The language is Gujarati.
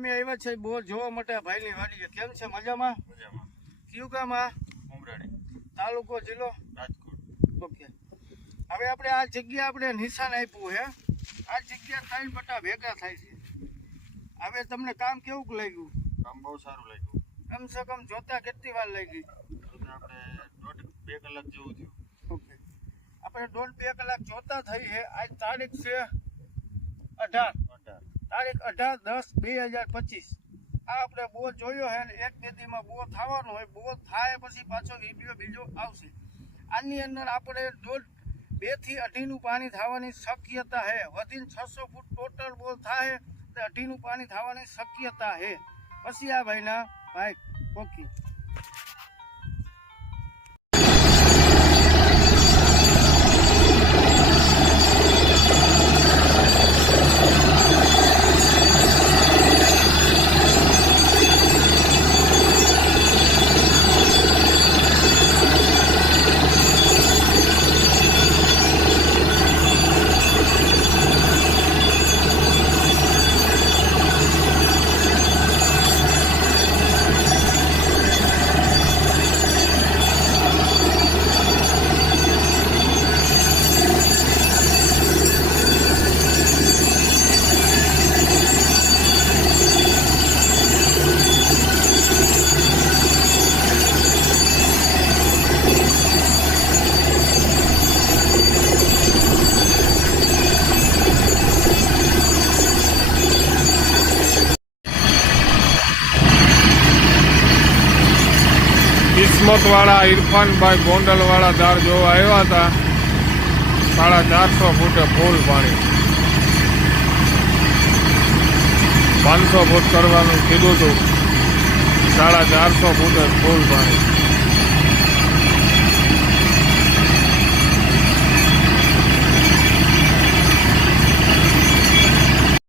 અમે આવ્યા છે બોર જોવા માટે ભાઈની વાડીએ. કેમ છે? મજામાં? કયું ગામ? તાલુકો જિલ્લો રાજકોટ. ઓકે, હવે આપણે આ જગ્યા આપણે નિશાન આપ્યું હે. આ જગ્યા 3 બટા ભેગા થાય છે. હવે તમને કામ કેવું લાગ્યું? કામ બહુ સારું લાગ્યું. કમ સે કમ જોતા કેટલી વાર લાગી? આપણે 1.5-2 કલાક જેવું થયું. ઓકે, આપણે 1.5-2 કલાક જોતા થઈ છે. આજ તારીખ છે 18 તારીખ 18/10/2025. આ આપણે બોર જોયો હે ને 1-2 દીમાં બોર થવાનો હોય. બોર થાય પછી પાછો વિડીયો બીજો આવશે. આની અંદર આપણે 2 થી 2.5 પાણી થવાની શક્યતા છે. વધીને 600 ફૂટ ટોટલ બોર થાય તો 2.5 પાણી થવાની શક્યતા છે. પછી આ ભાઈના ભાઈ ઓકે. કિસ્મતવાળા ઇરફાનભાઈ ગોંડલવાળા દાર જોવા આવ્યા હતા. 450 ફૂટે ફૂલ પાણી, 500 ફૂટ કરવાનું કીધું હતું. 450 ફૂટે ફૂલ પાણી.